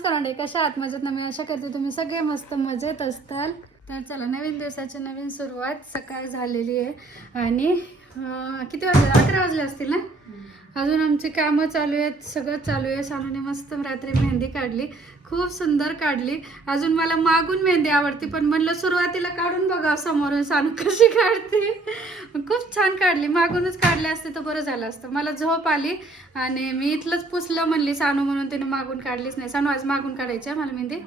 नमस्कार अंडे कशा आहात मजेत ना मी आशा करते तुम्ही सगळे मस्त मजेत असताल. तर चला नवीन दिवसाची नवीन सुरुवात सकाळ झालेली आहे. आणि किती वाजले? अकरा वाजले असतील ना? अजून आमची कामं चालू आहेत सगळं चालू आहे. सानूने मस्त रात्री मेहंदी काढली. खूप सुंदर काढली. अजून मला मागून मेहंदी आवडते पण म्हणलं सुरुवातीला काढून बघा समोरून सानू कशी काढते. खूप छान काढली. मागूनच काढले असते तर बरं झालं असतं. मला झोप आली आणि मी इथलंच पुसलं म्हणली सानू म्हणून तिने मागून काढलीच नाही. सानू आज मागून काढायची मला मेहंदी?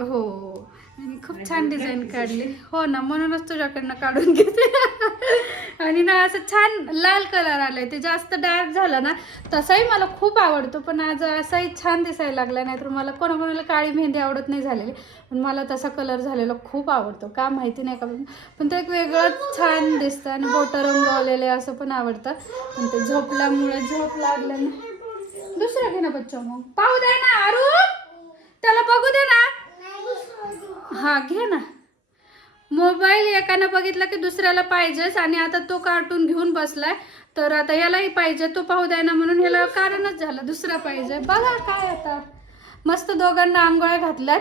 हो. खूप छान डिझाईन काढली. हो ना म्हणूनच तुझ्याकडनं काढून घेते आणि ना असं छान लाल कलर आलाय. ते जास्त डार्क झाला ना तसाही मला खूप आवडतो. पण आज असाही छान दिसायला लागला नाही तर मला कोणाकोणाला काळी मेहंदी आवडत नाही झालेली. पण मला तसा कलर झालेला खूप आवडतो. का माहिती नाही का पण- ते एक वेगळंच छान दिसतं. आणि बोटं रंगवलेले असं पण आवडतं. पण ते झोपल्यामुळे झोप लागल्याने. दुसरं घे ना बच्चा मग. पाहू दे ना अरू त्याला बघू दे ना. हा घे ना. मोबाईल एकानं बघितला की दुसऱ्याला पाहिजेच आणि आता तो कार्टून घेऊन बसलाय. तर आता यालाही पाहिजे तो पाहू द्या ना म्हणून ह्याला कारणच झालं दुसरा पाहिजे. बघा काय आता. मस्त दोघांना आंघोळ्या घातल्यात.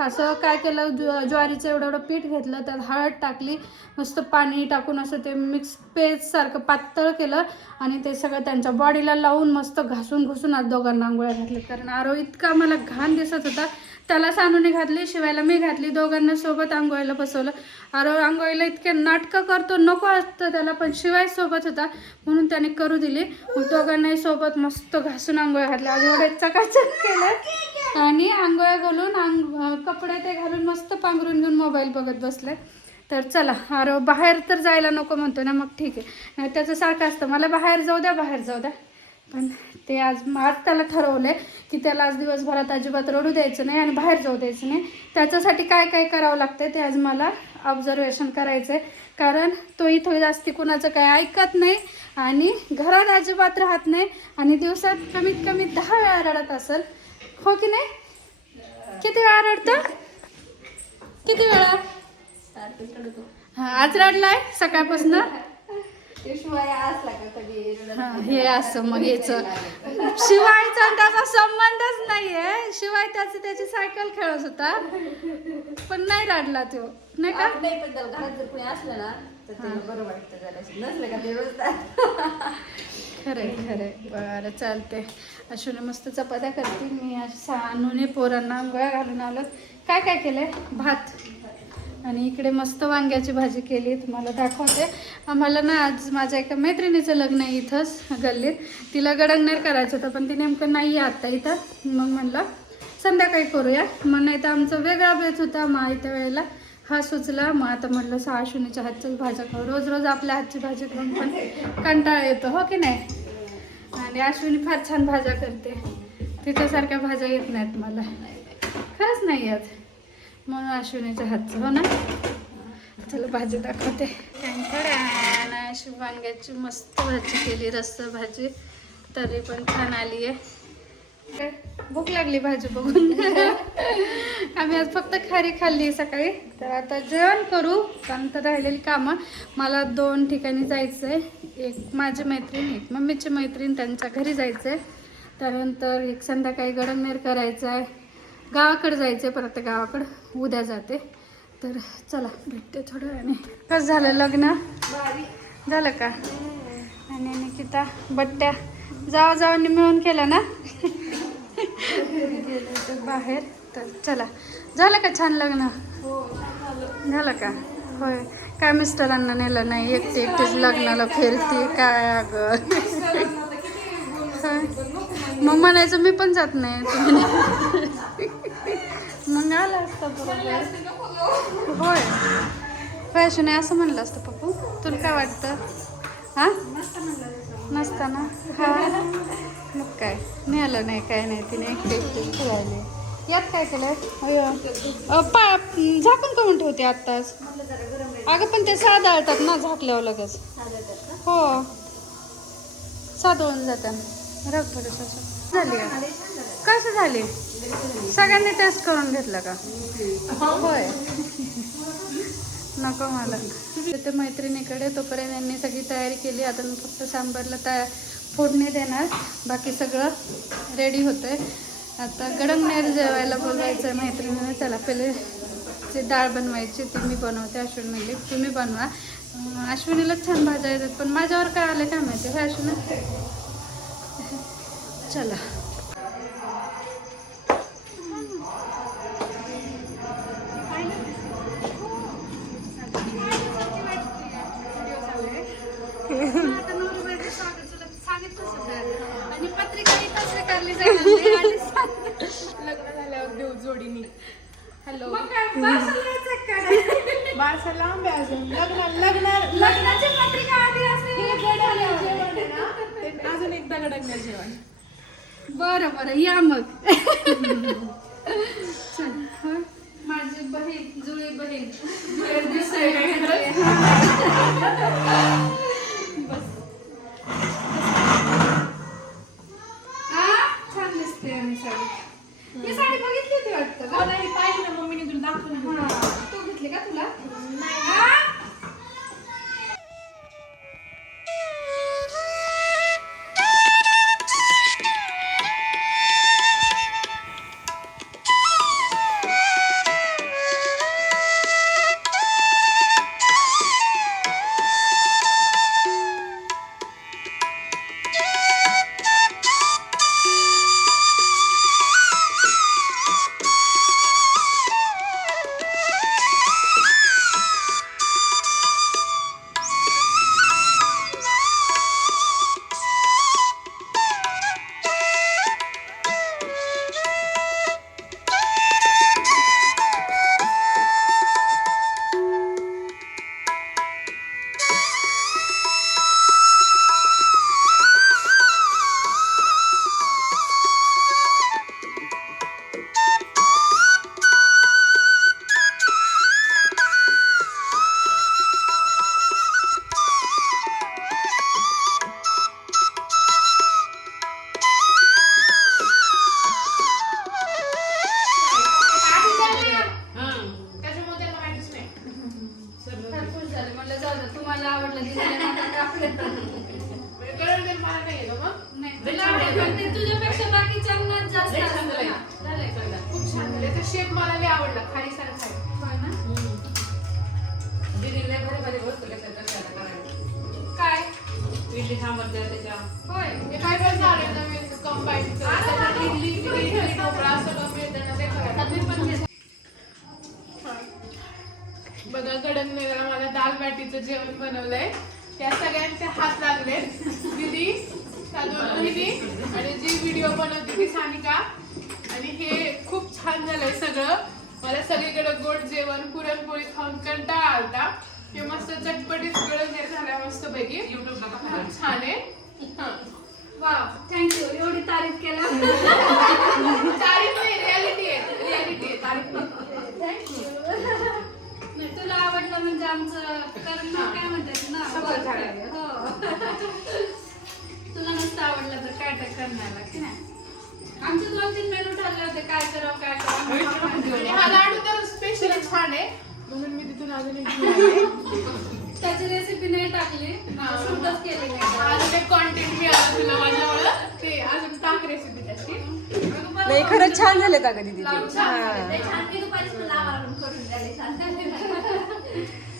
असं काय केलं ज्व ज्वारीचं एवढं एवढं पीठ घेतलं त्यात हळद टाकली मस्त पाणी टाकून असं ते मिक्स पेजसारखं पातळ केलं आणि ते सगळं त्यांच्या बॉडीला लावून मस्त घासून घुसून आज दोघांना आंघोळ्या घातल्या कारण आरो इतका मला घाण दिसत होता. त्याला सानूने घातली शिवायला मी घातली दोघांना सोबत आंघोळीला बसवलं. आरव रांगोळीला इतके नाटकं करतो नको असतं त्याला पण शिवाय सोबत होता म्हणून त्याने करू दिली. मग दोघांनाही सोबत मस्त घासून आंघोळ्या घातल्या एवढे चकाचक केलं. आणि आंघोळ्या घालून आंग कपडे ते घालून मस्त पांघरून घेऊन मोबाईल बघत बसले. तर चला आरव बाहेर तर जायला नको म्हणतो ना मग ठीक आहे. नाही त्याचं सारखं असतं मला बाहेर जाऊ द्या बाहेर जाऊ द्या. पण ते आज आज त्याला ठरवलंय की त्याला आज दिवसभरात अजिबात रडू द्यायचं नाही आणि बाहेर जाऊ द्यायचं नाही. त्याच्यासाठी काय काय करावं लागतंय ते आज मला ऑब्झर्वेशन करायचं आहे कारण तो इथं जास्ती कुणाचं काय ऐकत नाही आणि घरात अजिबात राहत नाही आणि दिवसात कमीत कमी दहा वेळा रडत असेल. हो की नाही? किती वेळा रडतं? किती वेळा? हा आज रडलाय सकाळपासून? हा, हे असं मग याच. शिवायचा त्याचा संबंधच नाहीये. शिवाय त्याच त्याची सायकल खेळत होता. पण नाही रडला तो. नाही का? नाही पण घरात जर कोणी असलं ना तर ते बरं वाटतं जरा नसलं का ते रोज खरंय खरंय. बरं चालते अश्विनी मस्त चपात्या करते. मी आज सानूने पोरांना आंघोळ्या घालून आलो काय काय केलंय? भात. आणि इकडे मस्त वांग्याची भाजी केली तुम्हाला दाखवते. आम्हाला ना आज माझ्या एका मैत्रिणीचं लग्न आहे इथंच गल्लीत. तिला गडंगनेर करायचं होतं पण ती नेमकं नाही आहे आत्ता इथं. मग म्हणलं संध्याकाळी करूया. मग नाही तर आमचं वेगळा बेत होता मग त्या वेळेला हा सुचला. मग आता म्हटलं साशुनीच्या हातच्याच भाज्या खाऊ. रोज रोज आपल्या हातची भाजी खाऊन पण कंटाळा येतो हो की नाही? आणि अश्विनी फार छान भाज्या करते. तिच्यासारख्या भाज्या येत नाहीत मला. खरंच नाही आहेत म्हणून अश्विनीच्या हातचं हो ना? चला भाजी दाखवते. टँकड्यान अशी वांग्याची मस्त भाजी केली रस्सा भाजी. तरी पण छान आली आहे भूक लागली भाजी बघून. आम्ही आज फक्त खारी खाल्ली सकाळी. तर आता जेवण करू. कारण तर राहिलेली कामं. मला दोन ठिकाणी जायचं आहे एक माझी मैत्रीण एक मम्मीची मैत्रीण त्यांच्या घरी जायचं आहे त्यानंतर एक संध्याकाळी गडंगनेर करायचं आहे गावाकडे जायचं आहे परत गावाकडं उद्या जाते. तर चला भेटते थोड्या वेळाने. कसं झालं लग्न? झालं का? आणि निकिता बट्ट्या. जावा जावांनी मिळून केलं ना? बाहेर. तर चला. झालं का छान लग्न? झालं का? होय. काय मिस्टरांना नेलं नाही? एकटे एकटेच लग्नाला फिरते काय अगं? मग म्हणायचं मी पण जात नाही. तुम्ही नाही. मग आलं असता बरोबर. होय. फॅशन आहे असं म्हणलं असतं पप्पू. तुला काय वाटतं? हा? नसताना हा. मग काय? मिळालं नाही काय नाही तिने एकटे एकटे खेळायले यात काय केलं पा झाकून करून ठेवते आत्ताच. अगं पण ते साधाळतात ना झाकल्यावर लगेच. हो. साधवून जातात रग भरत असं. झाली का? कसं झाली? सगळ्यांनी टेस्ट करून घेतलं का? होय. नको मला. ते मैत्रिणीकडे तोपर्यंत यांनी सगळी तयारी केली. आता मी फक्त सांबारला तया फोडणी देणार. बाकी सगळं रेडी होतंय. आता गडंगनेर जेवायला बोलवायचं मैत्रिणीने त्याला पहिले जे डाळ बनवायची ती मी बनवते अश्विन तुम्ही बनवा. अश्विनीला अश्विनीलाच छान भाज्या येतात पण माझ्यावर काय आलं काय माहिती? हे अश्विनी? चला. लग्न झाल्यावर देऊ जोडीनी हॅलो? बारसा लांब आहे अजून लग्न लग्न लग्नाची पत्रिका आधी असते अजून एकदा गडगण्या जेवण बरं बरं या मग हं. माझी बहीण जुळी बहीण हा छान दिसते आणि साडी ही साडी बघितली होती वाटतं का? नाही पाहिजे ना मम्मीने तुला दाखवून हा. तू घेतली का तुला इडली सांबार द्या त्याच्या. होय हे काय काय झालं नवीन कंबाईन त्याच्यात इडली इडली ढोकळा सगळं मिळतं ना ते करायला मी पण घेते. बघा गडंगनेला मला दाल बाटीचं जेवण बनवलंय. त्या सगळ्यांचे हात लागले. दिदी बहिणी आणि जी व्हिडिओ बनवते ती सानिका. आणि हे खूप छान झालंय सगळं. मला सगळीकडे गोड जेवण पुरणपोळी खाऊन कंटाळा आलता. हे मस्त चटपटीत गडंगनेर झाल्या मस्त पैकी युट्यूबला. छान आहे. हं. वाव थँक्यू एवढी तारीफ केलं. तारीफ नाही रियालिटी आहे. रियालिटी आहे तारीफ नाही. तुला आवडलं म्हणजे आमचं कारण काय म्हणतात ना. हो. तुला नसतं आवडलं तर काय काय करणार की नाही? आमचे दोन तीन मेनू ठरले होते काय करावं काय करावं. हा लाडू तर स्पेशल छान आहे. म्हणून मी तिथून अजून एक रेसिपी नाही टाकली. शूटच आहे. अजून एक कॉन्टेंट मिळालं तुला माझ्यामुळं. ते अजून टाक रेसिपी त्याची. नाही खरंच छान झाले का कधी तिथे. ते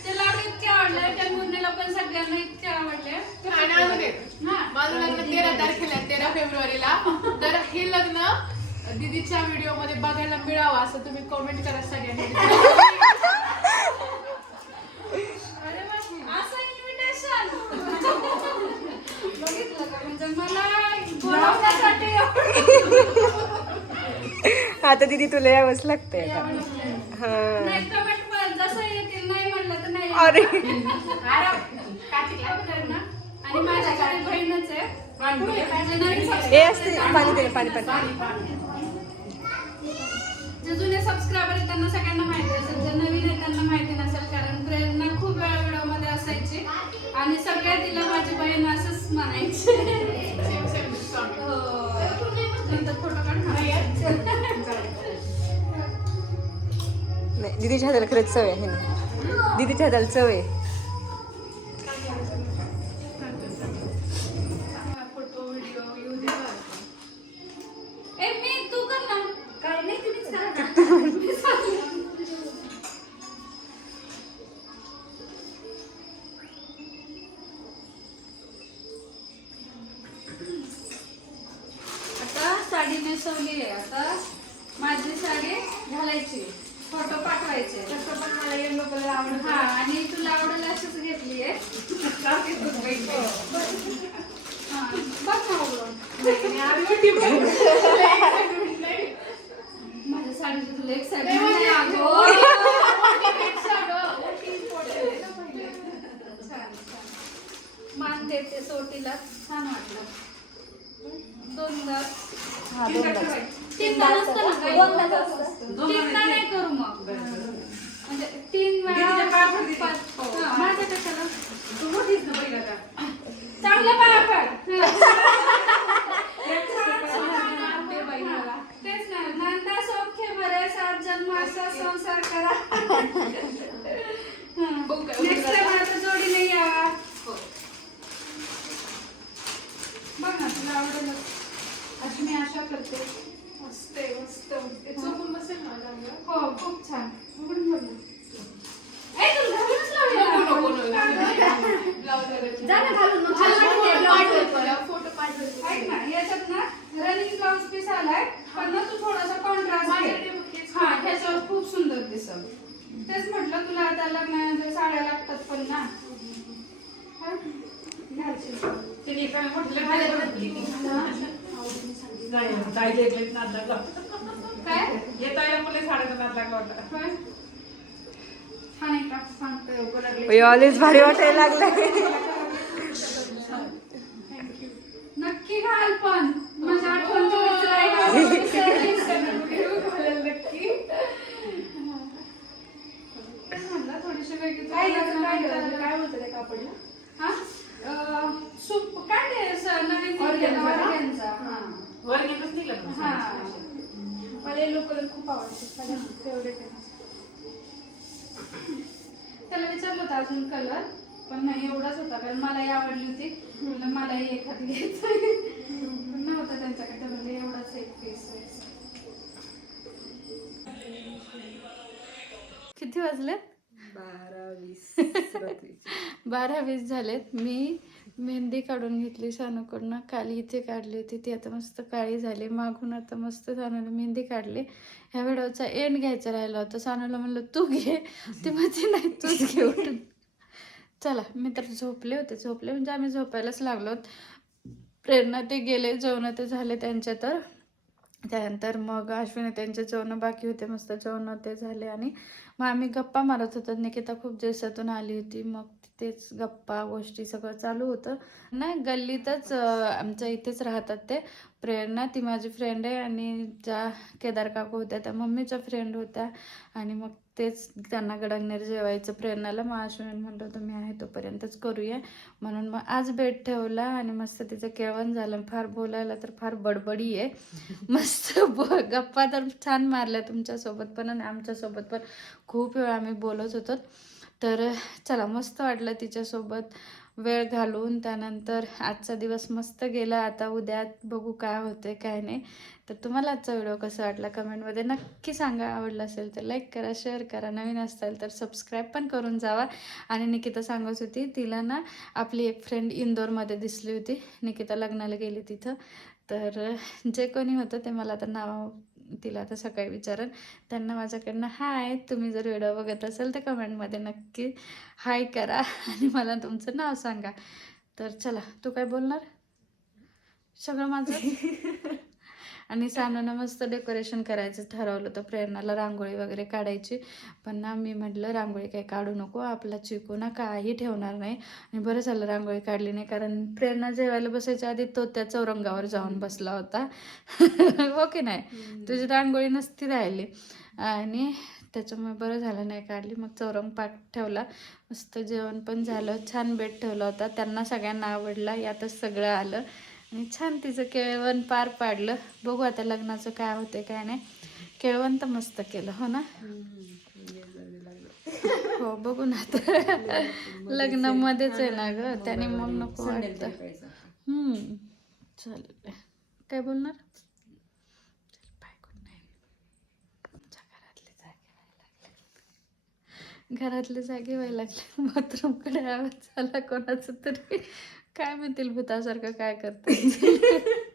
ते लाडू इतके आवडले त्या मुन्नीला पण सगळ्यांना इतके आवडले. आणि अजून एक. हा. माझं लग्न तेरा तारखेला तेरा फेब्रुवारीला. तर हे लग्न दीदीच्या व्हिडिओमध्ये बघायला मिळावं असं तुम्ही कमेंट करा सगळ्यांनी अरे वा, असं invitation. बघितलं का? म्हणजे मला बोलावण्यासाठी आता दिदी तुला यावंच लागतंय. हा. नाही comment पण जसं येतील नाही म्हणलं तर नाही अरे. ए असते. पाणी दे पाणी पाणी. जे जुने सबस्क्रायबर आहेत त्यांना सगळ्यांना माहिती असेल दिदीच्या हाताला खरंच चव आहे ना? दिदीच्या हाताला चव छान वाटलं. दोनदा तीनदा नसतं ना? काही? तीनदा नाही करू मग. म्हणजे तीन वेळा पाच हा, माझ्या कशाला? चांगलं पाया पड तेच ना. नंदा सौख्य बरे सात जन्म असा संसार करा नेक्स्ट टाइम आता जोडी नाही यावा बघ ना तुला आवडेल अशी मी आशा करते मस्त आहे मस्त ते चोपून बसेल ना चांगलं. हो खूप छान उघडून बघ ना. ए, तुला घालूनच लावलेला. नको, नको, नको. ब्लाऊज वगैरे. जा ना घालून मग. फोटो घालून पाठवेल, ठेव, पाठवेल ब्लाऊज तुला, फोटो पाठवेल. ऐक ना याच्यात ना रनिंग ब्लाऊज पीस आलाय पण ना तू थोडासा कॉन्ट्रास्ट माझ्याकडे बघ, तेच हा ह्याच्यावर खूप दिसल तेच म्हटलं तुला आता लग्नानंतर साड्या लागतात पण ना. हा? घालशील. काय होय? छान आहे का? सांगते ऑलेज भारी वाटायला लागलाय. नक्की घाल पण. माझ्या आठवण तुम्हीच राहिला. विसरलीच का नाही? घालेल नक्की. तेच म्हणलं, थोडीशी वेगळी काय तुला झालं, काय लग्नानंतर- झालं? काय बोलतं त्या कापडला हा? अं, सूप काय ते असं नवीन Organza का? ऑर्गॅनचा. हा. हा. मला येलो कलर खूप आवडतो माझ्या फेवरेट आहे त्याला विचारलं होतं अजून कलर पण नाही एवढाच होता कारण मलाही आवडली होती म्हणलं मलाही एखादी घ्यायचं पण नव्हता त्यांच्याकडे म्हणजे एवढाच एक पीस किती वाजले बारा वीस बारा वीस झालेत. मी मेहंदी काढून घेतली सानूकडनं. काली इथे काढली होती. ती आता मस्त काळी झाली. मागून आता मस्त सानूला मेहंदी काढली. ह्या व्हिडिओचा एंड घ्यायचा राहिला होता. सानूला म्हणलं तू घे. ती म्हणते नाही तूच घे उठून. चला मी तर झोपले होते. झोपले म्हणजे आम्ही झोपायलाच लागलो प्रेरणा ते गेले जेवण ते झाले त्यांच्या तर. त्यानंतर मग अश्विनी त्यांचे जेवणं बाकी होते मस्त जेवण ते झाले आणि मग आम्ही गप्पा मारत होतो. निकिता खूप दिवसातून आली होती मग तेच गप्पा गोष्टी सगळं चालू होतं. नाही गल्लीतच आमच्या इथेच राहतात ते. प्रेरणा ती माझी फ्रेंड आहे आणि ज्या केदार काकू होत्या त्या मम्मीच्या फ्रेंड होत्या. आणि मग तेच त्यांना गडंगनेर जेवायचं प्रेरणाला मग अश्विनी म्हणलं होतं मी आहे तोपर्यंतच करूया. म्हणून मग आज बेट ठेवला आणि मस्त तिचं केळवण झालं. फार बोलायला तर फार बडबडी आहे. मस्त ब गप्पा तर छान मारल्या तुमच्यासोबत पण आणि आमच्यासोबत पण. खूप वेळ आम्ही बोलत होतो. तर चला मस्त वाटलं तिच्यासोबत. वेळ घालून त्यानंतर आजचा दिवस मस्त गेला. आता उद्या बघू काय होते काय नाही. तर तुम्हाला आजचा व्हिडिओ कसा वाटला कमेंटमध्ये नक्की सांगा. आवडला असेल तर लाईक करा शेअर करा. नवीन असाल तर सबस्क्राईब पण करून जावा. आणि निकिता सांगत होती तिला ना आपली एक फ्रेंड इंदोरमध्ये दिसली होती. निकिता लग्नाला गेली तिथं. तर जे कोणी होतं ते मला आता नाव तिला आता सकाळी विचारेन. त्यांना माझ्याकडनं हाय तुम्ही जर व्हिडिओ बघत असाल तर कमेंटमध्ये नक्की हाय करा आणि मला तुमचं नाव सांगा. तर चला तू काय बोलणार? सगळं माझं? आणि सानूनं मस्त डेकोरेशन करायचं ठरवलं होतं. प्रेरणाला रांगोळी वगैरे काढायची. पण ना मी म्हटलं रांगोळी काही काढू नको आपला चिकू ना काही ठेवणार नाही. आणि बरं झालं रांगोळी काढली नाही कारण प्रेरणा जेवायला बसायच्या आधी तो त्या चौरंगावर जाऊन बसला होता. हो की नाही? तुझी रांगोळी नसती राहिली. आणि त्याच्यामुळे बरं झालं नाही काढली. मग चौरंग पाक ठेवला. मस्त जेवण पण झालं. छान बेट ठेवला होता. त्यांना सगळ्यांना आवडला. यातच सगळं आलं. आणि छान तिचं केळवण पार पाडलं. बघू आता लग्नाचं काय होते काय नाही. केळवण तर मस्त केलं हो ना? हो बघू ना आता. लग्नामध्येच आहे ना ग त्याने मग नको वाटतं. हम्म चालेल. काय बोलणार? घरातले जागे व्हायला लागले. घरातले जागे व्हायला लागले. बाथरूमकडे आवाज आला कोणाचं तरी. काय म्हणतील भूतासारखं काय करते